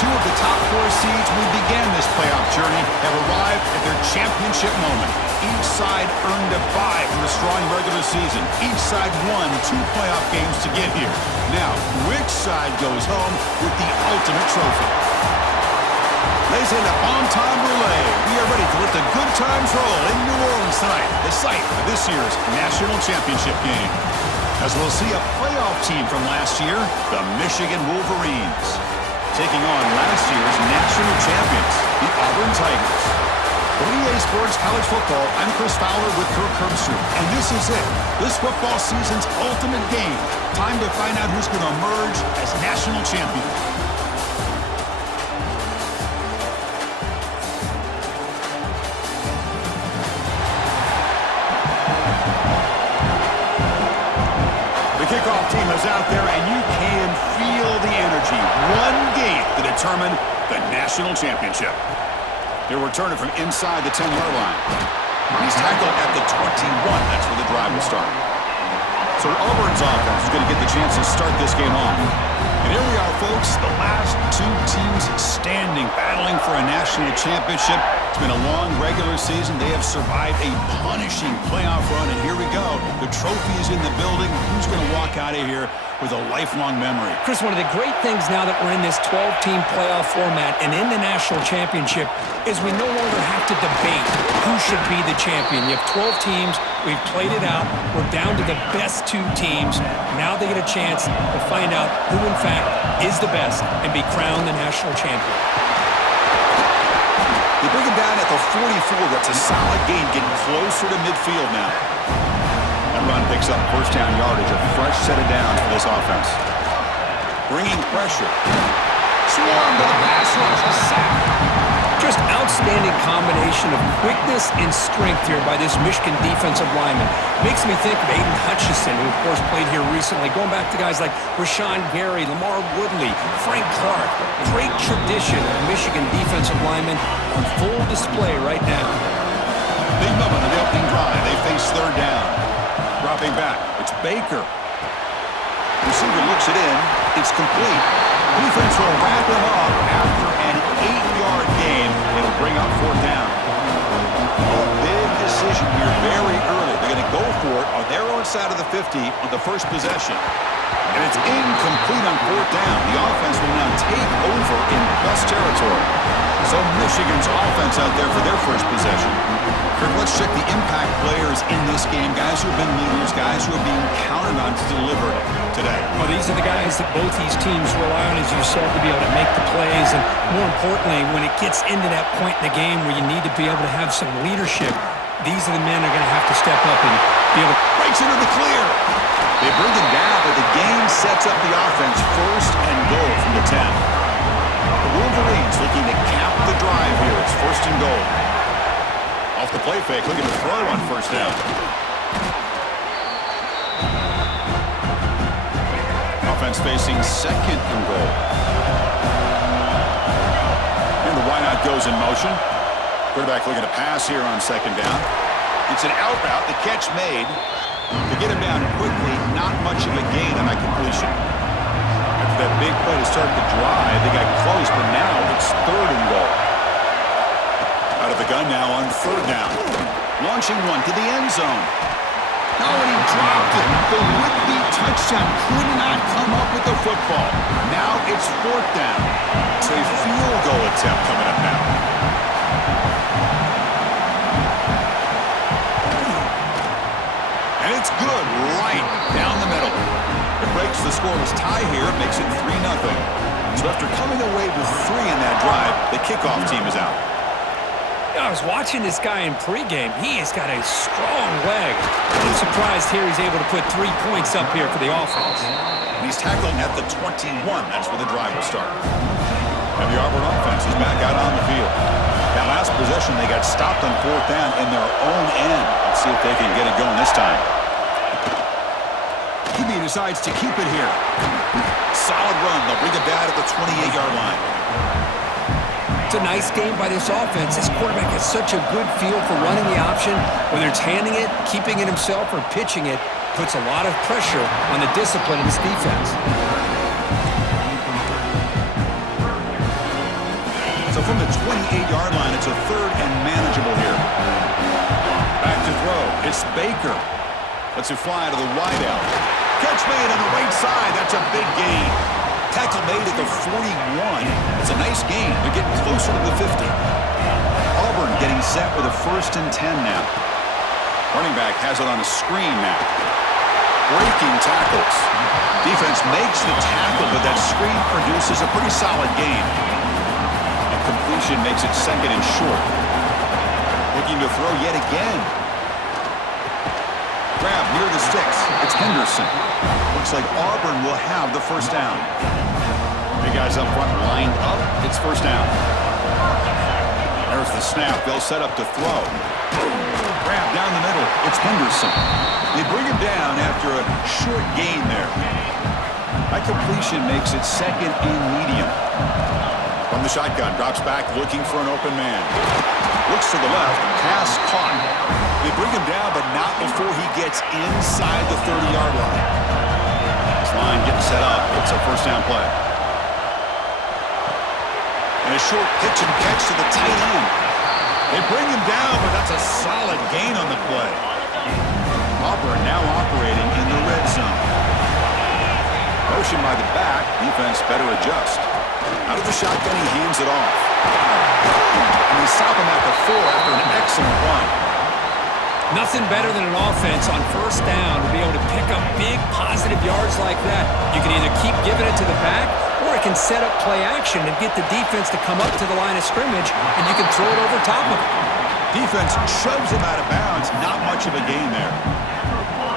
Two of the top four seeds when we began this playoff journey have arrived at their championship moment. Each side earned a bye from a strong regular season. Each side won 2 playoff games to get here. Now, which side goes home with the ultimate trophy? Lays in a on-time relay. We are ready to let the good times roll in New Orleans tonight, the site of this year's national championship game. As we'll see a playoff team from last year, the Michigan Wolverines, taking on last year's national champions, the Auburn Tigers. For EA Sports College Football, I'm Chris Fowler with Kirk Herbstreit, and this is it. This football season's ultimate game. Time to find out who's going to emerge as national champion. The kickoff team is out there, and you can feel the energy. One game to determine the national championship. He'll return it from inside the 10-yard line. He's tackled at the 21. That's where the drive will start. So Auburn's offense is going to get the chance to start this game off. And here we are, folks, the last 2 teams standing, battling for a national championship. It's been a long regular season. They have survived a punishing playoff run, and here we go. The trophy is in the building. Who's going to walk out of here with a lifelong memory? Chris, one of the great things now that we're in this 12-team playoff format and in the national championship is we no longer have to debate who should be the champion. You have 12 teams. We've played it out. We're down to the best 2 teams. Now they get a chance to find out who, in fact, is the best and be crowned the national champion. They bring him down at the 44. That's a solid gain, getting closer to midfield now. That run picks up first down yardage, a fresh set of downs for this offense. Bringing pressure. Swarm to the pass rush, a sack. Just outstanding combination of quickness and strength here by this Michigan defensive lineman. Makes me think of Aiden Hutchinson, who, of course, played here recently. Going back to guys like Rashawn Gary, Lamar Woodley, Frank Clark. Great tradition of Michigan defensive linemen on full display right now. Big moment on the opening drive. They face third down. Dropping back. It's Baker. Receiver looks it in. It's complete. Defense will wrap him up after an 8-yard gain. It'll bring up fourth down. A big decision here very early. They're going to go for it on their own side of the 50 on the first possession. And it's incomplete on fourth down. The offense will now take over in plus territory. So Michigan's offense out there for their first possession. Kirk, let's check the impact players in this game. Guys who have been leaders, guys who are being counted on to deliver today. Well, these are the guys that both these teams rely on, as you said, to be able to make the plays. And more importantly, when it gets into that point in the game where you need to be able to have some leadership, these are the men that are going to have to step up and be able to... Breaks into the clear. They bring him down, but the game sets up the offense first and goal from the 10. The Wolverines looking to cap the drive here. It's first and goal. Off the play fake, looking to throw on first down. Offense facing second and goal. And the wideout goes in motion. Quarterback looking to pass here on second down. It's an out route. The catch made. To get him down quickly, not much of a gain on that completion. After that big play to start the drive, they got close, but now it's third and goal. Out of the gun now on third down. Launching one to the end zone. Oh, and he dropped it. The would-be touchdown could not come up with the football. Now it's fourth down. It's a field goal attempt coming up now. And it's good right down the middle. It breaks the scoreless tie here. It makes it 3-0. So after coming away with 3 in that drive, the kickoff team is out. I was watching this guy in pregame. He has got a strong leg. I'm surprised here he's able to put 3 points up here for the offense. And he's tackling at the 21. That's where the drive will start. And the Auburn offense is back out on the field. That last possession, they got stopped on fourth down in their own end. Let's see if they can get it going this time. QB decides to keep it here. Solid run. They'll bring it down at the 28-yard line. It's a nice game by this offense. This quarterback has such a good feel for running the option. Whether it's handing it, keeping it himself, or pitching it, puts a lot of pressure on the discipline of this defense. So from the 28-yard line, it's a third and manageable here. Back to throw. It's Baker. Lets it fly to the wideout. Catch made on the right side. That's a big gain. Tackle made at the 41. It's a nice gain. They're getting closer to the 50. Auburn getting set with a 1st and 10 now. Running back has it on a screen now. Breaking tackles. Defense makes the tackle, but that screen produces a pretty solid gain. And completion makes it 2nd and short. Looking to throw yet again. Grab near the sticks. It's Henderson. Looks like Auburn will have the 1st down. Big guys up front lined up. It's 1st down. There's the snap. They'll set up to throw. Grab down the middle. It's Henderson. They bring him down after a short gain there. That completion makes it 2nd and medium. From the shotgun, drops back looking for an open man. Looks to the left, pass caught. They bring him down, but not before he gets inside the 30-yard line. This line getting set up. It's a 1st down play. And a short pitch and catch to the tight end. They bring him down, but that's a solid gain on the play. Auburn now operating in the red zone. Motion by the back. Defense better adjust. Out of the shotgun, he hands it off. And they stop him at the 4 after an excellent run. Nothing better than an offense on 1st down to be able to pick up big positive yards like that. You can either keep giving it to the back, or it can set up play action and get the defense to come up to the line of scrimmage, and you can throw it over top of it. Defense shoves him out of bounds. Not much of a gain there.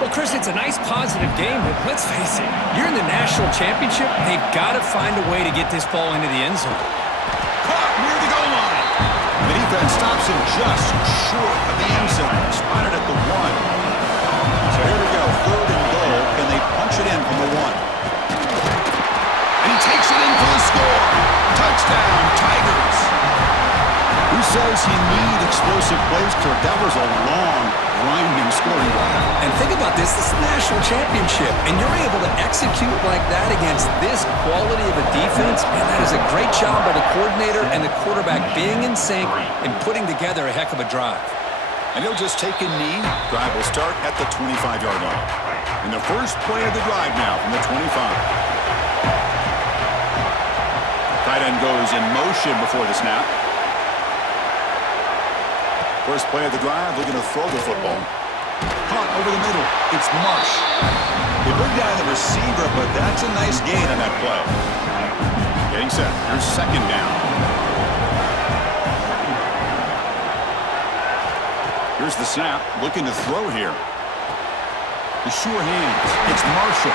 Well, Chris, it's a nice positive game, but let's face it, you're in the national championship. They've got to find a way to get this ball into the end zone. Caught near the goal line. The defense stops him just short of the end zone. Spotted at the 1. So here we go, 3rd and goal. Can they punch it in from the 1? And he takes it in for the score. Touchdown, Tigers. Who says you need explosive plays, Kirk? That was a long, grinding scoring drive. And think about this. This is the national championship, and you're able to execute like that against this quality of a defense. Man, that is a great job by the coordinator and the quarterback being in sync and putting together a heck of a drive. And he'll just take a knee. Drive will start at the 25-yard line. And the first play of the drive now from the 25. Tight end goes in motion before the snap. First play of the drive, looking to throw the football. Caught over the middle. It's Marsh. They bring down the receiver, but that's a nice gain on that play. Getting set. Here's 2nd down. Here's the snap. Looking to throw here. The sure hands. It's Marshall.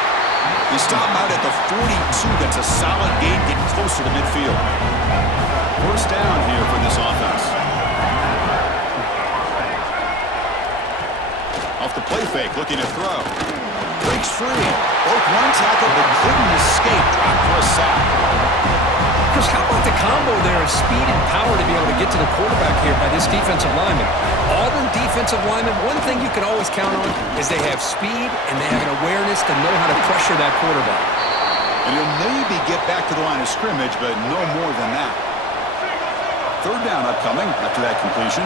They stop him out at the 42. That's a solid gain, getting closer to midfield. 1st down here for this offense. Off the play fake, looking to throw. Breaks free. Broke one tackle, but couldn't escape. Dropped for a sack. Chris, how about the combo there of speed and power to be able to get to the quarterback here by this defensive lineman? Auburn defensive lineman, one thing you can always count on is they have speed and they have an awareness to know how to pressure that quarterback. And he'll maybe get back to the line of scrimmage, but no more than that. 3rd down upcoming after that completion.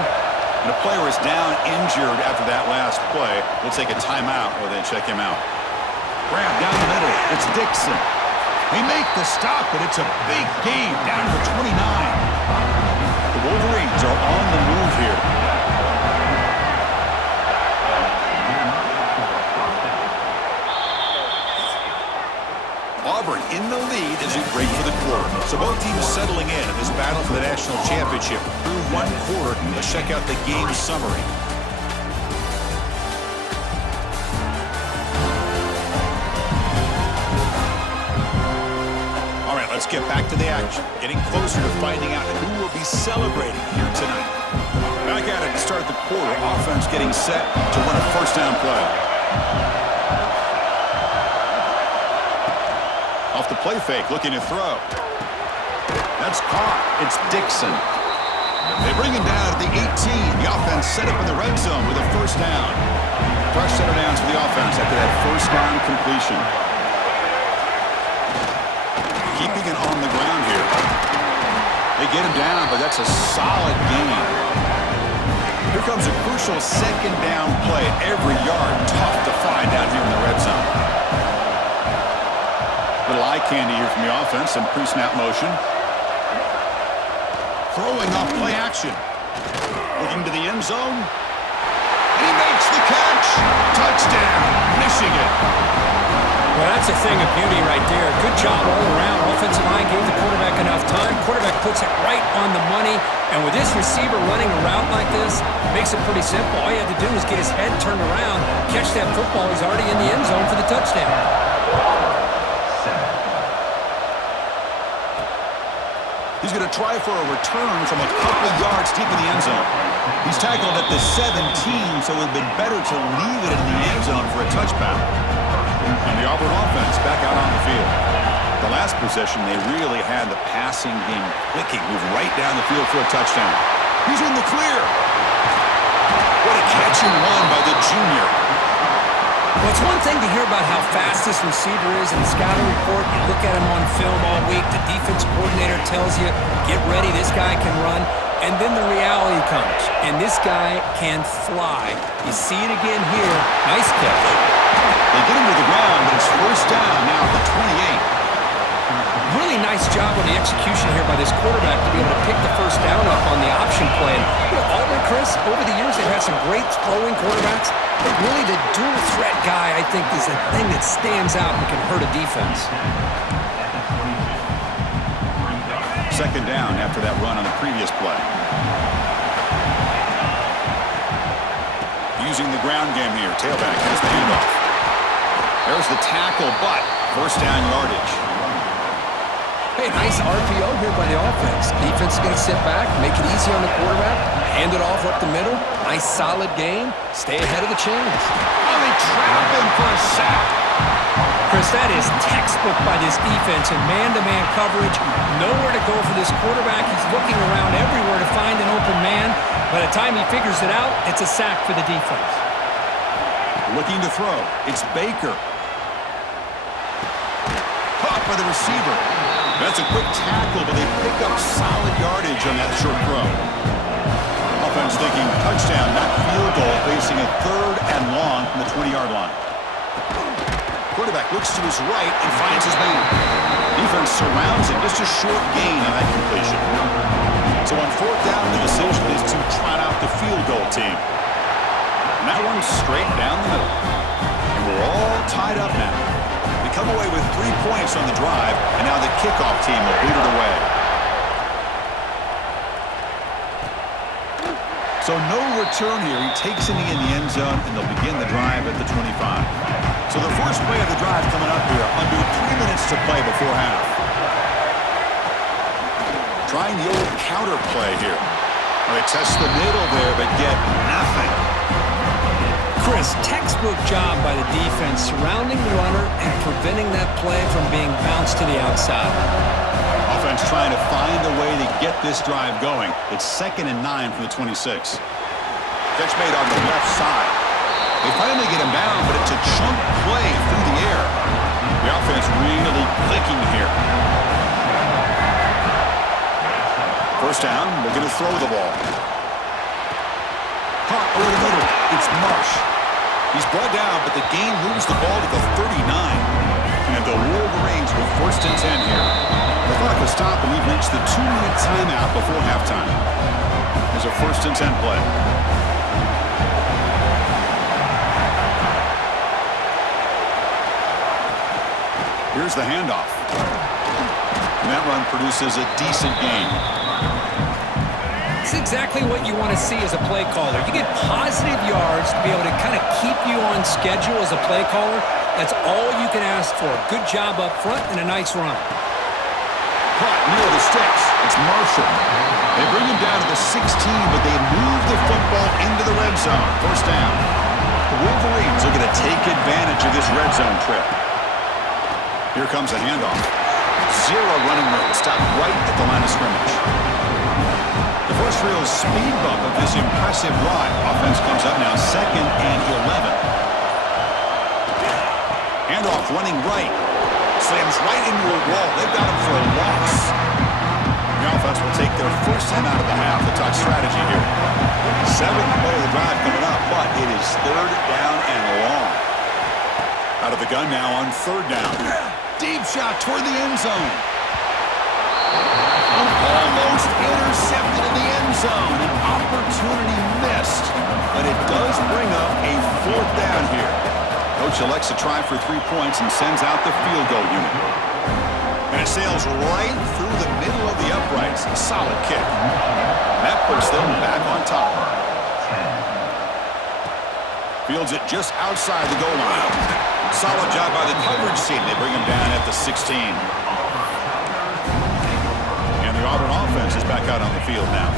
And a player is down injured after that last play. We'll take a timeout or then check him out. Grab down the middle. It's Dixon. They make the stop, but it's a big gain down to the 29. The Wolverines are on the move here. Auburn in the lead as we break for the quarter. So both teams settling in this battle for the national championship. Through 1 quarter, let's check out the game summary. All right, let's get back to the action. Getting closer to finding out who will be celebrating here tonight. Back at it to start the quarter. Offense getting set to run a 1st down play. Off the play fake, looking to throw. That's caught. It's Dixon. They bring him down at the 18. The offense set up in the red zone with a 1st down. Fresh center downs for the offense after that 1st down completion. Keeping it on the ground here. They get him down, but that's a solid gain. Here comes a crucial second down play. Every yard tough to find down here in the red zone. Little eye candy here from the offense. Some pre-snap motion. Throwing off play action. Looking to the end zone. And he makes the catch. Touchdown, Michigan. Well, that's a thing of beauty right there. Good job all around. Offensive line gave the quarterback enough time. Quarterback puts it right on the money. And with this receiver running a route like this, makes it pretty simple. All you had to do was get his head turned around, catch that football. He's already in the end zone for the touchdown. He's going to try for a return from a couple yards deep in the end zone. He's tackled at the 17, so it would have been better to leave it in the end zone for a touchback. And the Auburn offense back out on the field. The last possession, they really had the passing game clicking. Move right down the field for a touchdown. He's in the clear. What a catch and run by the junior. Well, it's one thing to hear about how fast this receiver is in the scouting report. You look at him on film all week. The defense coordinator tells you, get ready, this guy can run. And then the reality comes, and this guy can fly. You see it again here. Nice catch. They get him to the ground, but it's first down now at the 28. Really nice job on the execution here by this quarterback to be able to pick the first down up on the option play. And, Auburn, Chris, over the years, they've had some great throwing quarterbacks, but really the dual threat guy, I think, is the thing that stands out and can hurt a defense. Second down after that run on the previous play. Using the ground game here. Tailback has the handoff. There's the tackle, but first down yardage. Hey, nice RPO here by the offense. Defense is going to sit back, make it easy on the quarterback, hand it off up the middle. Nice solid game. Stay ahead of the chains. Oh, they trap him for a sack. Chris, that is textbook by this defense in man-to-man coverage. Nowhere to go for this quarterback. He's looking around everywhere to find an open man. By the time he figures it out, it's a sack for the defense. Looking to throw. It's Baker. Caught by the receiver. That's a quick tackle, but they pick up solid yardage on that short throw. Offense thinking touchdown, not field goal, facing a third and long from the 20-yard line. Quarterback looks to his right and finds his man. Defense surrounds him. Just a short gain on that completion. So on fourth down, the decision is to trot out the field goal team. And that one's straight down the middle. And we're all tied up now. They come away with 3 points on the drive, and now the kickoff team will boot it away. So no return here. He takes it in the end zone, and they'll begin the drive at the 25. So the first play of the drive coming up here, under 3 minutes to play before half. Trying the old counter play here. They test the middle there, but get nothing. Chris, textbook job by the defense surrounding the runner and preventing that play from being bounced to the outside. Offense trying to find a way to get this drive going. It's 2nd and 9 from the 26. Catch made on the left side. They finally get him down, but it's a chunk play through the air. The offense really clicking here. First down, we're going to throw the ball. Caught over the middle. It's Marsh. He's brought down, but the game moves the ball to the 39. And the Wolverines with first and 10 here. The clock will stop, and we've reached the 2-minute timeout before halftime. There's a first and 10 play. Here's the handoff. And that run produces a decent gain. It's exactly what you want to see as a play caller. You get positive yards to be able to kind of keep you on schedule as a play caller. That's all you can ask for. Good job up front and a nice run. Caught near the sticks. It's Marshall. They bring him down to the 16, but they move the football into the red zone. First down. The Wolverines are going to take advantage of this red zone trip. Here comes a handoff. Zero running room. Stopped right at the line of scrimmage. The first real speed bump of this impressive drive. Offense comes up now 2nd and 11. Handoff running right. Slams right into a wall. They've got him for a loss. The offense will take their first time out of the half. The talk strategy here. 7th play of the drive coming up, but it is 3rd down and long. Out of the gun now on 3rd down. Deep shot toward the end zone. Almost intercepted in the end zone. An opportunity missed, but it does bring up a 4th down here. Coach elects to try for 3 points and sends out the field goal unit. And it sails right through the middle of the uprights. A solid kick. That puts them back on top. Fields it just outside the goal line. Solid job by the coverage team. They bring him down at the 16. And the Auburn offense is back out on the field now.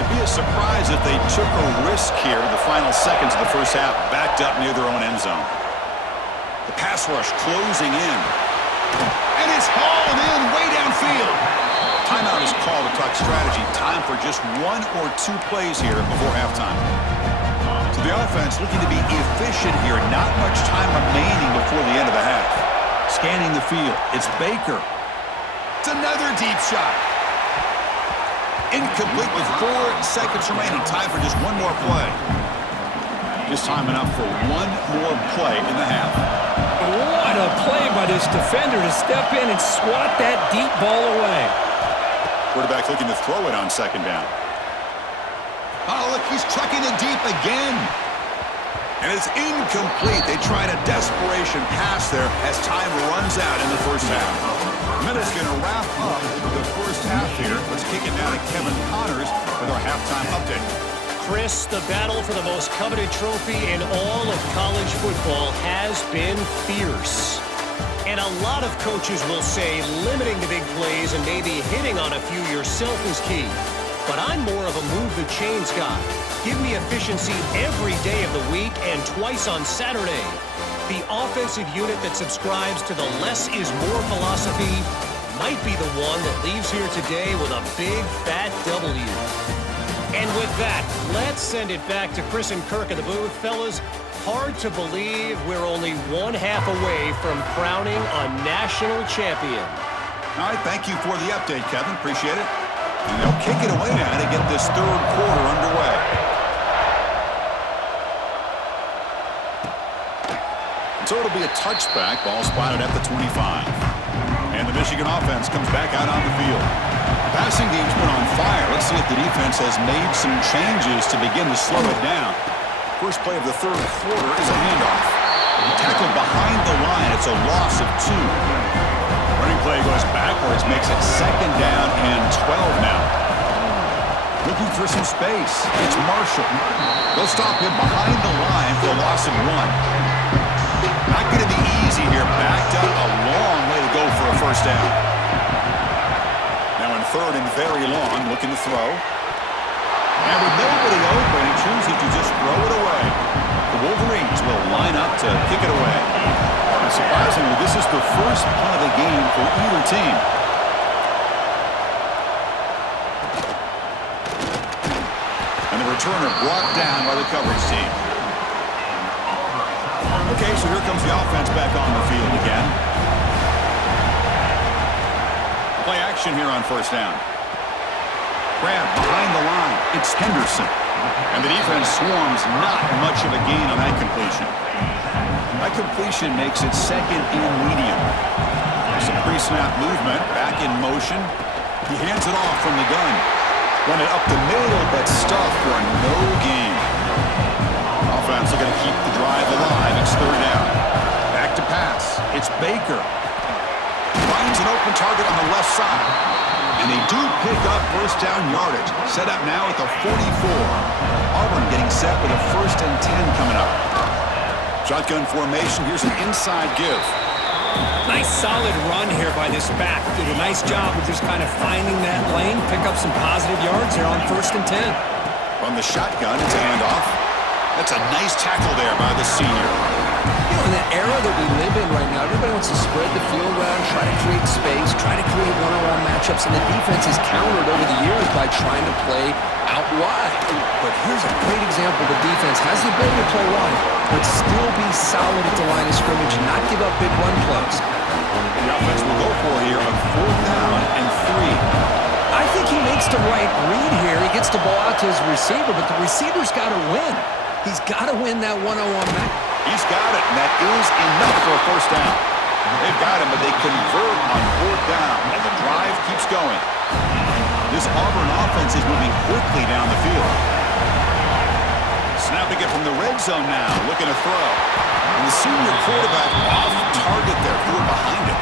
It'd be a surprise if they took a risk here in the final seconds of the first half, backed up near their own end zone. The pass rush closing in. And it's hauled in way downfield. Timeout is called to talk strategy. Time for just 1 or 2 plays here before halftime. So the offense looking to be efficient here. Not much time remaining before the end of the half. Scanning the field. It's Baker. It's another deep shot. Incomplete with 4 seconds remaining. Time for just 1 more play. Just time enough for 1 more play in the half. What a play by this defender to step in and swat that deep ball away. Quarterback looking to throw it on 2nd down. Oh, look, he's chucking it deep again. And it's incomplete. They tried a desperation pass there as time runs out in the first half. Minute's going to wrap up the first half here. Let's kick it down to Kevin Connors with our halftime update. Chris, the battle for the most coveted trophy in all of college football has been fierce. And a lot of coaches will say limiting the big plays and maybe hitting on a few yourself is key. But I'm more of a move the chains guy. Give me efficiency every day of the week and twice on Saturday. The offensive unit that subscribes to the less is more philosophy might be the one that leaves here today with a big fat W. And with that, let's send it back to Chris and Kirk in the booth. Fellas, hard to believe we're only 1 half away from crowning a national champion. All right, thank you for the update, Kevin. Appreciate it. And they'll kick it away now to get this 3rd quarter underway. So it'll be a touchback. Ball spotted at the 25. And the Michigan offense comes back out on the field. The passing game's been on fire. Let's see if the defense has made some changes to begin to slow it down. First play of the 3rd quarter is a handoff. Tackled behind the line. It's a loss of 2. Running play goes backwards, makes it 2nd down and 12 now. Looking for some space. It's Marshall. They'll stop him behind the line for a loss of 1. Not going to be easy here. Backed up a long way to go for a first down. Now in 3rd and very long, looking to throw. And with nobody open, he chooses to just throw it away. The Wolverines will line up to kick it away. And surprisingly, this is the first punt of the game for either team. And the returner brought down by the coverage team. Okay, so here comes the offense back on the field again. Play action here on 1st down. Grab behind the line. It's Henderson. And the defense swarms not much of a gain on that completion. That completion makes it 2nd and medium. Some pre-snap movement, back in motion. He hands it off from the gun. Run it up the middle, but stuffed for no gain. Offense looking to keep the drive alive. It's 3rd down. Back to pass. It's Baker. Finds an open target on the left side. And they do pick up 1st down yardage. Set up now at the 44. Auburn getting set with a 1st and 10 coming up. Shotgun formation. Here's an inside give. Nice solid run here by this back. Did a nice job of just kind of finding that lane, pick up some positive yards here on 1st and 10. From the shotgun, it's a handoff. That's a nice tackle there by the senior. You know, in the era that we live in right now, everybody wants to spread the field around, try to create space, try to create one-on-one matchups, and the defense has countered over the years by trying to play out wide. But here's a great example. The defense has the ability to play wide, but still be solid at the line of scrimmage and not give up big run plays. The offense will go for it here on 4th down and 3. I think he makes the right read here. He gets the ball out to his receiver, but the receiver's got to win. He's got to win that one-on-one match. He's got it, and that is enough for a first down. They've got him, but they convert on fourth down, and the drive keeps going. This Auburn offense is moving quickly down the field. Snapping it from the red zone now, looking to throw. And the senior quarterback off target there, threw it behind him.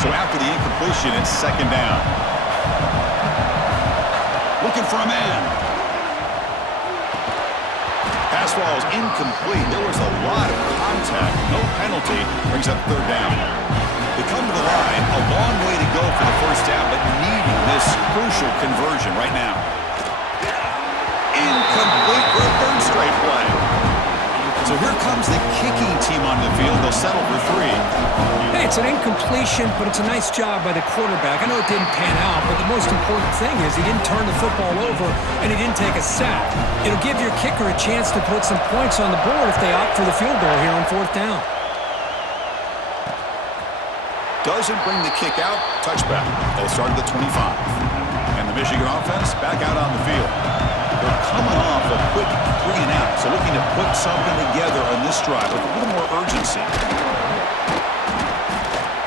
So after the incompletion, it's second down. Looking for a man. Pass ball is incomplete. There was a lot of contact. No penalty. Brings up third down. They come to the line. A long way to go for the first down, but needing this crucial conversion right now. Incomplete for a third straight play. So here comes the kicking team on the field. They'll settle for 3. Hey, it's an incompletion, but it's a nice job by the quarterback. I know it didn't pan out, but the most important thing is he didn't turn the football over and he didn't take a sack. It'll give your kicker a chance to put some points on the board if they opt for the field goal here on fourth down. Doesn't bring the kick out. Touchback. They'll start at the 25. And the Michigan offense back out on the field. They're coming off a quick 3 and out, so looking to put something together on this drive with a little more urgency.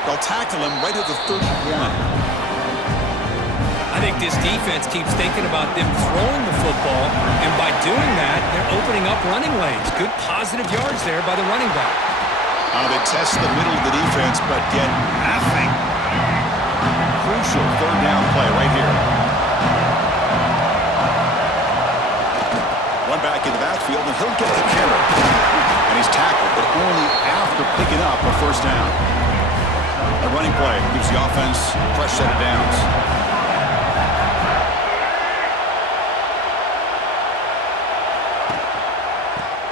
They'll tackle him right at the 31. I think this defense keeps thinking about them throwing the football, and by doing that, they're opening up running lanes. Good positive yards there by the running back. They test the middle of the defense, but get nothing. Crucial third down play right here. One back in the backfield, and he'll get the carry. And he's tackled, but only after picking up a first down. A running play gives the offense a fresh set of downs.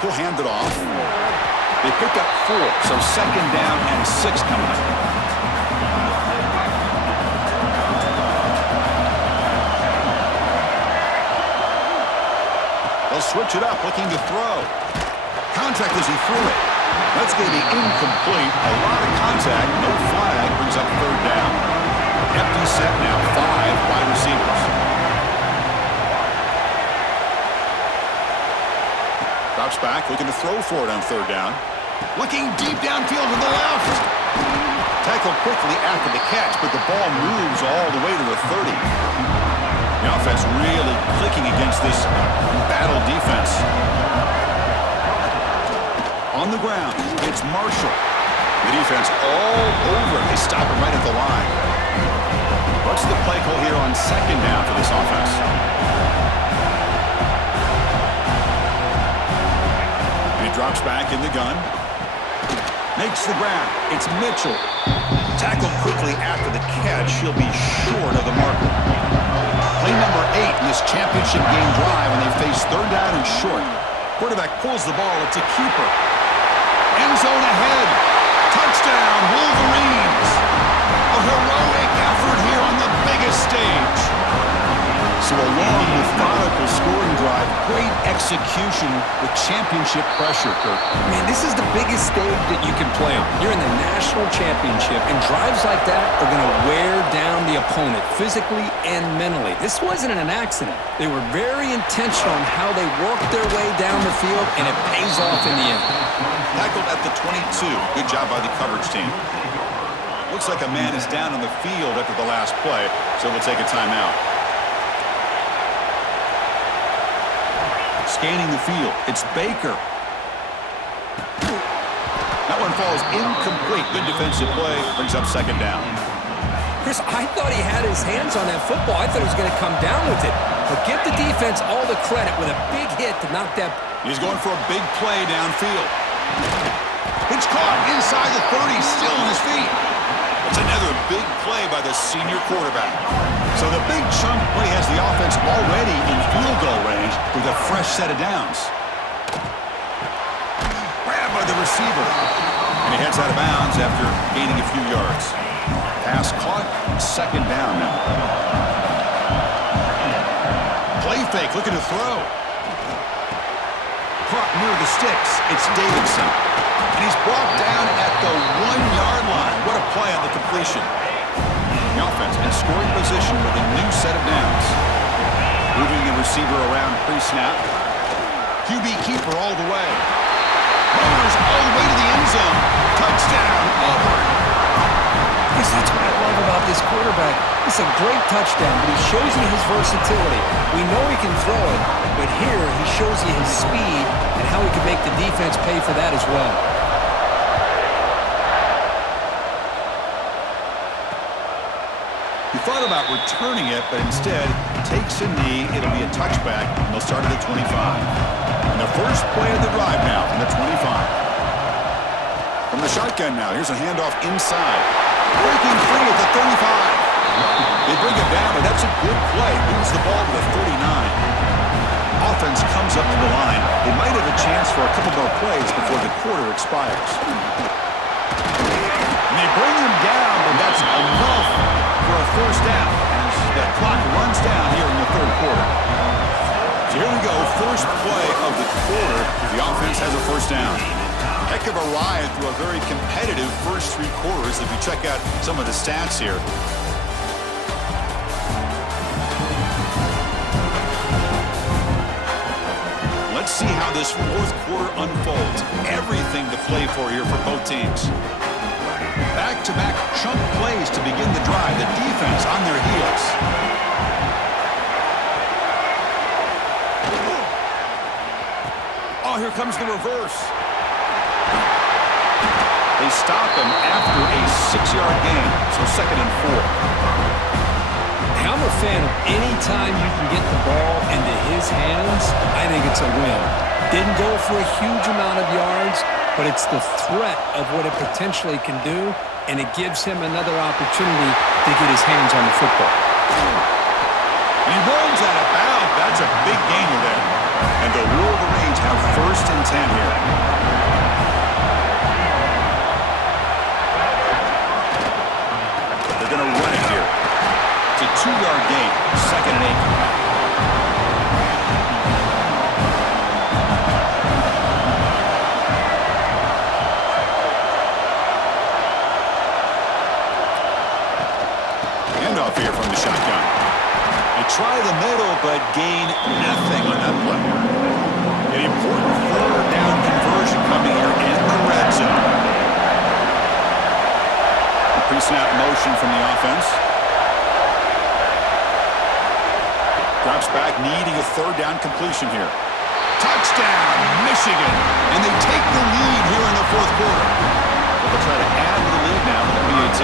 He'll hand it off. They pick up 4, so second down and 6 coming up. They'll switch it up, looking to throw. Contact as he threw it. That's going to be incomplete. A lot of contact, no flag, brings up third down. Empty set now, 5 wide receivers. Drops back, looking to throw for it on third down. Looking deep downfield to the left. Tackled quickly after the catch, but the ball moves all the way to the 30. The offense really clicking against this battle defense. On the ground, it's Marshall. The defense all over. They stop it right at the line. What's the play call here on second down for this offense? And he drops back in the gun. Makes the grab. It's Mitchell. Tackled quickly after the catch. He'll be short of the marker. Play number 8 in this championship game drive, and they face third down and short. Quarterback pulls the ball. It's a keeper. End zone ahead. Touchdown, Wolverines. A heroic effort here on the biggest stage. So a long, methodical scoring drive. Great execution with championship pressure, Kurt. Man, this is the biggest stage that you can play on. You're in the national championship, and drives like that are going to wear down the opponent physically and mentally. This wasn't an accident. They were very intentional on how they worked their way down the field, and it pays off in the end. Tackled at the 22. Good job by the coverage team. Looks like a man is down on the field after the last play, so we'll take a timeout. Scanning the field. It's Baker. That one falls incomplete. Good defensive play. Brings up second down. Chris, I thought he had his hands on that football. I thought he was going to come down with it. But give the defense all the credit with a big hit to knock that. He's going for a big play downfield. Pitch caught inside the 30, still on his feet. It's another big play by the senior quarterback. So the big chunk play has the offense already in field goal range with a fresh set of downs. Grabbed by the receiver. And he heads out of bounds after gaining a few yards. Pass caught, second down now. Play fake, looking to throw. Caught near the sticks. It's Davidson. And he's brought down at the 1-yard line. What a play on the completion. The offense in scoring position with a new set of downs. Moving the receiver around pre-snap. QB keeper all the way. Motors all the way to the end zone. Touchdown, Auburn. Yes, that's what I love about this quarterback. It's a great touchdown, but he shows you his versatility. We know he can throw it, but here he shows you his speed and how he can make the defense pay for that as well. He thought about returning it, but instead takes a knee. It'll be a touchback, and they'll start at the 25. And the first play of the drive now from the 25. From the shotgun now, here's a handoff inside. Breaking free at the 35. They bring it down, but that's a good play. Moves the ball to the 39. Offense comes up to the line. They might have a chance for a couple more plays before the quarter expires. And they bring him down, and that's enough for a first down as that clock runs down here in the third quarter. So here we go, first play of the quarter. The offense has a first down. Heck of a ride through a very competitive first three quarters if you check out some of the stats here. Let's see how this fourth quarter unfolds. Everything to play for here for both teams. Back-to-back chunk plays to begin the drive. The defense on their heels. Oh, here comes the reverse. They stop him after a 6-yard gain, so 2nd and 4. I'm a fan of any time you can get the ball into his hands, I think it's a win. Didn't go for a huge amount of yards, but it's the threat of what it potentially can do, and it gives him another opportunity to get his hands on the football. And he rolls out of bounds. That's a big gainer there. And the Wolverines have 1st and 10 here. They're going to run it here. It's a 2-yard gain, 2nd and 8. Handoff here from the shotgun. They try the middle, but gain nothing on that play. An important 4th down conversion coming here in the red zone. The pre-snap motion from the offense. Drops back, needing a 3rd down completion here. Touchdown, Michigan! And they take the lead here in the 4th quarter. They'll try to add to the lead now with the PAT.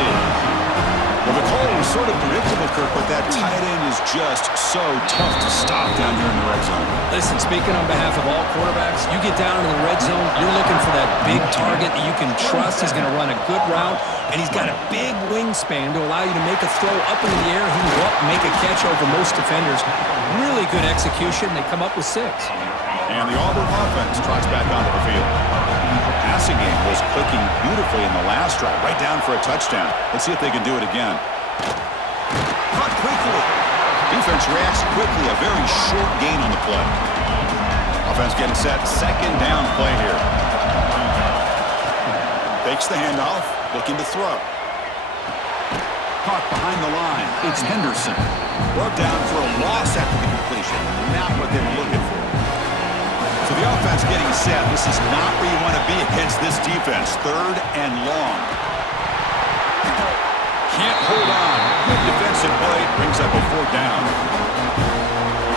Well, the call was sort of predictable, Kirk, but that tight end is just so tough to stop down here in the red zone. Listen, speaking on behalf of all quarterbacks, you get down in the red zone, you're looking for that big target that you can trust. He's going to run a good route, and he's got a big wingspan to allow you to make a throw up into the air. He can go up and make a catch over most defenders. Really good execution. They come up with 6. And the Auburn offense trots back onto the field. The passing game was clicking beautifully in the last drive, right down for a touchdown. Let's see if they can do it again. Caught quickly. Defense reacts quickly. A very short gain on the play. Offense getting set. 2nd down play here. Fakes the handoff. Looking to throw. Caught behind the line. It's Henderson. Brought down for a loss after the completion. Not what they were looking for. So the offense getting set. This is not where you want to be against this defense. 3rd and long. Can't hold on. Good defensive play. Brings up a 4th down.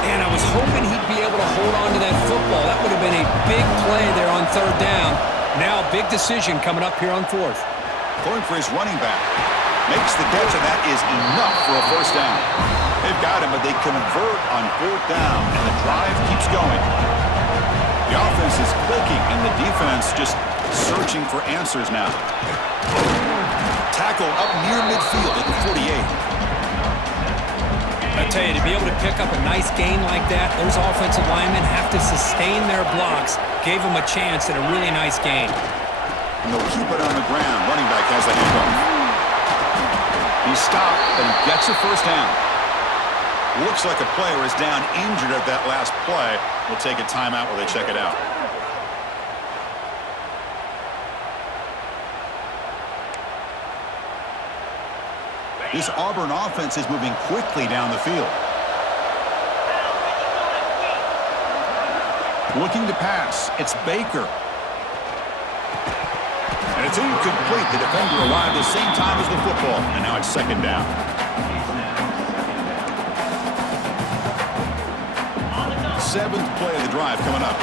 And I was hoping he'd be able to hold on to that football. That would have been a big play there on 3rd down. Now a big decision coming up here on 4th. Going for his running back. Makes the catch, and that is enough for a 1st down. They've got him, but they convert on 4th down, and the drive keeps going. The offense is clicking, and the defense just searching for answers now. Tackle up near midfield at the 48. I tell you, to be able to pick up a nice gain like that, those offensive linemen have to sustain their blocks. Gave them a chance at a really nice gain. And they'll keep it on the ground. Running back has the handoff. He stopped, but he gets a 1st down. Looks like a player is down injured at that last play. We'll take a timeout while they check it out. This Auburn offense is moving quickly down the field. Looking to pass. It's Baker. And it's incomplete. The defender arrived at the same time as the football. And now it's second down. Seventh play of the drive coming up.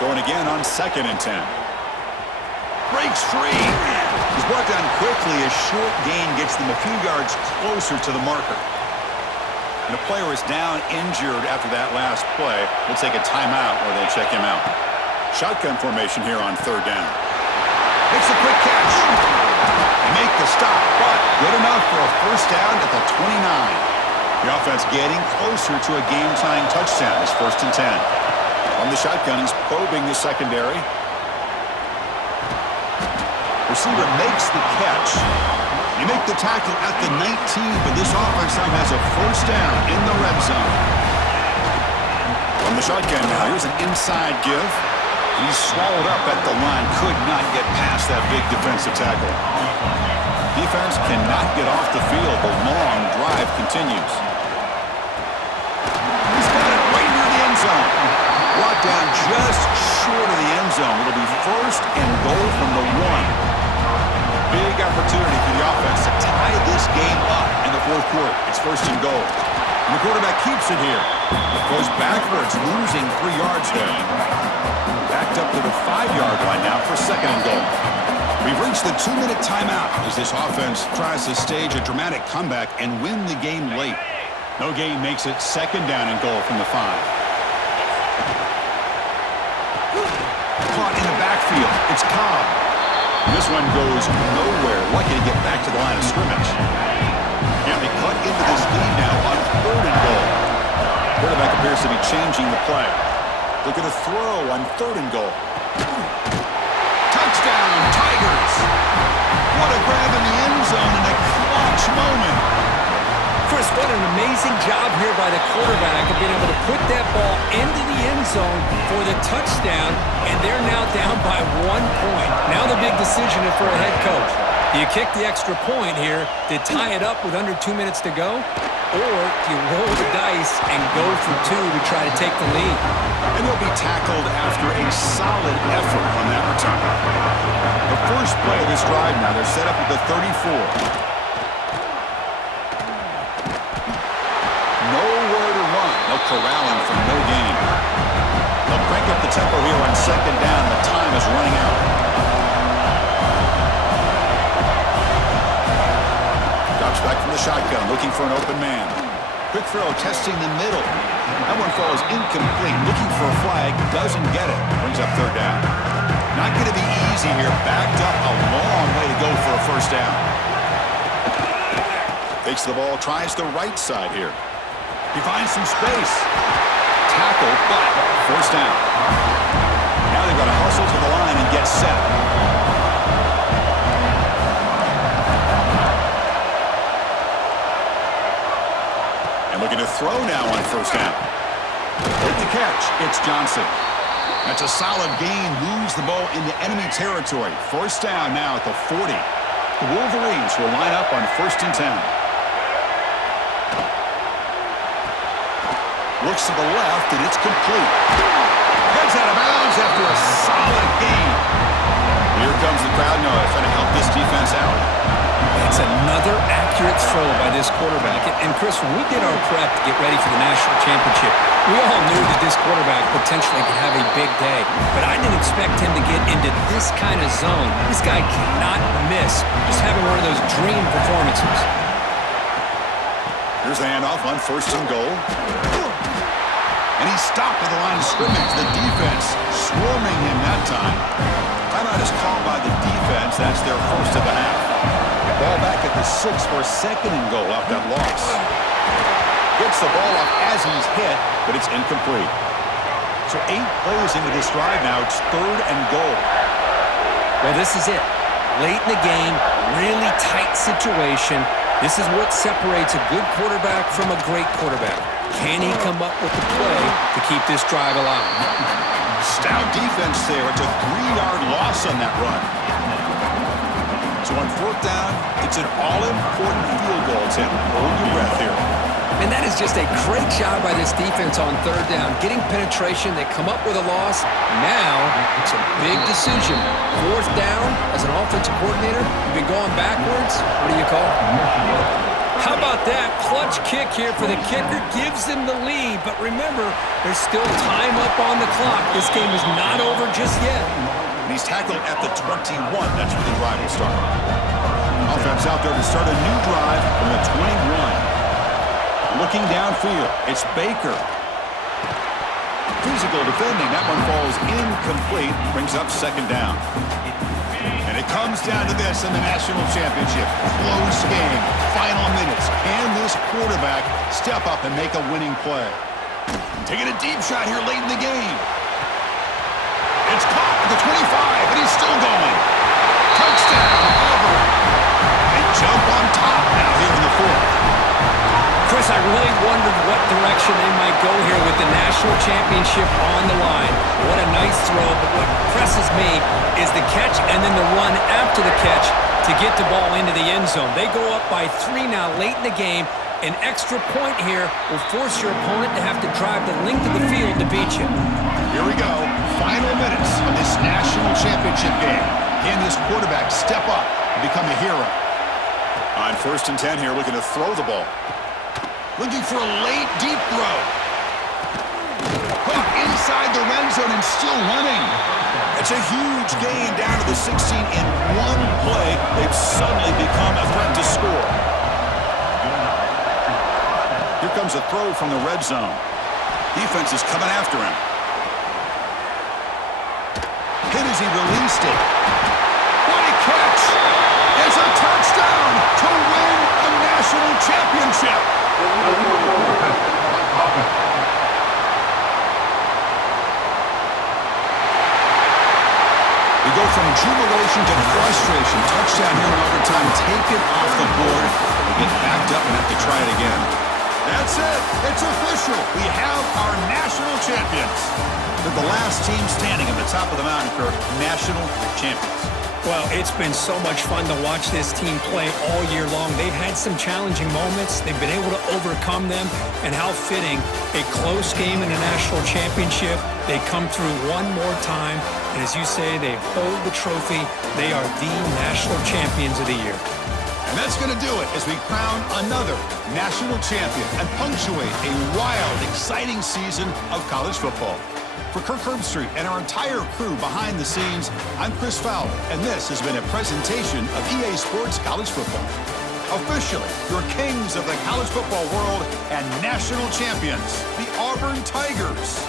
Going again on 2nd and 10. Breaks free. He's brought down quickly. A short gain gets them a few yards closer to the marker. And a player is down injured after that last play. We'll take a timeout or they'll check him out. Shotgun formation here on 3rd down. It's a quick catch. They make the stop, but good enough for a first down at the 29. The offense getting closer to a game-tying touchdown. It's 1st and 10. On the shotgun, he's probing the secondary. Receiver makes the catch. You make the tackle at the 19, but this offense now has a first down in the red zone. On the shotgun now, here's an inside give. He's swallowed up at the line. Could not get past that big defensive tackle. Defense cannot get off the field. The long drive continues. He's got it right near the end zone. Brought down just short of the end zone. It'll be 1st and goal from the 1. Big opportunity for the offense to tie this game up in the 4th quarter. It's 1st and goal. And the quarterback keeps it here. Goes backwards, losing 3 yards there. Backed up to the 5-yard line now for 2nd and goal. We've reached the 2-minute timeout as this offense tries to stage a dramatic comeback and win the game late. No gain makes it 2nd down and goal from the 5. Caught in the backfield. It's Cobb. This one goes nowhere. Lucky to get back to the line of scrimmage. And they cut into this lead now on 3rd and goal. Quarterback appears to be changing the play. Look at a throw on 3rd and goal. Touchdown, Tigers! What a grab in the end zone in a clutch moment. Chris, what an amazing job here by the quarterback of being able to put that ball into the end zone for the touchdown, and they're now down by 1 point. Now the big decision for a head coach. Do you kick the extra point here to tie it up with under 2 minutes to go? Or do you roll the dice and go for 2 to try to take the lead? And he'll be tackled after a solid effort on that return. The first play of this drive now, they're set up at the 34. Nowhere to run. No corralling for no gain. They'll crank up the tempo here on 2nd down. The time is running out. Drops back from the shotgun, looking for an open man. Quick throw, testing the middle. That one falls incomplete. Looking for a flag, doesn't get it. Brings up 3rd down. Not going to be easy here. Backed up a long way to go for a first down. Takes the ball, tries the right side here. He finds some space. Tackle, but first down. Now they've got to hustle to the line and get set. And looking to throw now on first down. With the catch, it's Johnson. That's a solid gain. Moves the ball into enemy territory. First down now at the 40. The Wolverines will line up on 1st and 10. Looks to the left, and it's complete. Heads out of bounds after a solid gain. Here comes the crowd noise trying to help this defense out. That's another accurate throw by this quarterback. And Chris, when we did our prep to get ready for the national championship, we all knew that this quarterback potentially could have a big day. But I didn't expect him to get into this kind of zone. This guy cannot miss. Just having one of those dream performances. Here's the handoff on 1st and goal. And he stopped at the line of scrimmage. The defense swarming him that time. Timeout is called by the defense. That's their first of the half. Ball back at the 6 for a 2nd and goal off that loss. Gets the ball off as he's hit, but it's incomplete. So 8 plays into this drive now. It's 3rd and goal. Well, this is it. Late in the game, really tight situation. This is what separates a good quarterback from a great quarterback. Can he come up with the play to keep this drive alive? Stout defense there. It's a 3-yard loss on that run. So on fourth down, it's an all-important field goal attempt. Hold your breath here. And that is just a great job by this defense on third down. Getting penetration, they come up with a loss. Now, it's a big decision. Fourth down, as an offensive coordinator, you've been going backwards. What do you call? How about that? Clutch kick here for the kicker. Gives them the lead. But remember, there's still time up on the clock. This game is not over just yet. And he's tackled at the 21. That's where the drive will start. Offense out there to start a new drive from the 21. Looking downfield, it's Baker. Physical defending, that one falls incomplete, brings up second down. And it comes down to this in the national championship. Close game, final minutes. Can this quarterback step up and make a winning play? Taking a deep shot here late in the game. It's caught at the 25, and he's still going. Touchdown, Auburn. They jump on top now here in the fourth. Chris, I really wondered what direction they might go here with the national championship on the line. What a nice throw, but what impresses me is the catch and then the run after the catch to get the ball into the end zone. They go up by 3 now late in the game. An extra point here will force your opponent to have to drive the length of the field to beat you. Here we go. Final minutes of this national championship game. Can this quarterback step up and become a hero? On 1st and 10 here, looking to throw the ball. Looking for a late, deep throw. Put inside the red zone and still running. It's a huge gain down to the 16 in one play. They've suddenly become a threat to score. Here comes a throw from the red zone. Defense is coming after him. Hit as he released it. What a catch! It's a touchdown to win a national championship. We go from jubilation to frustration. Touchdown here in overtime. Taken off the board. We get backed up and have to try it again. That's it. It's official. We have our national champions. They're the last team standing at the top of the mountain for national champions. Well, it's been so much fun to watch this team play all year long. They've had some challenging moments. They've been able to overcome them. And how fitting, a close game in a national championship. They come through one more time. And as you say, they hold the trophy. They are the national champions of the year. And that's going to do it as we crown another national champion and punctuate a wild, exciting season of college football. For Kirk Herbstreit and our entire crew behind the scenes, I'm Chris Fowler, and this has been a presentation of EA Sports College Football. Officially, your kings of the college football world and national champions, the Auburn Tigers.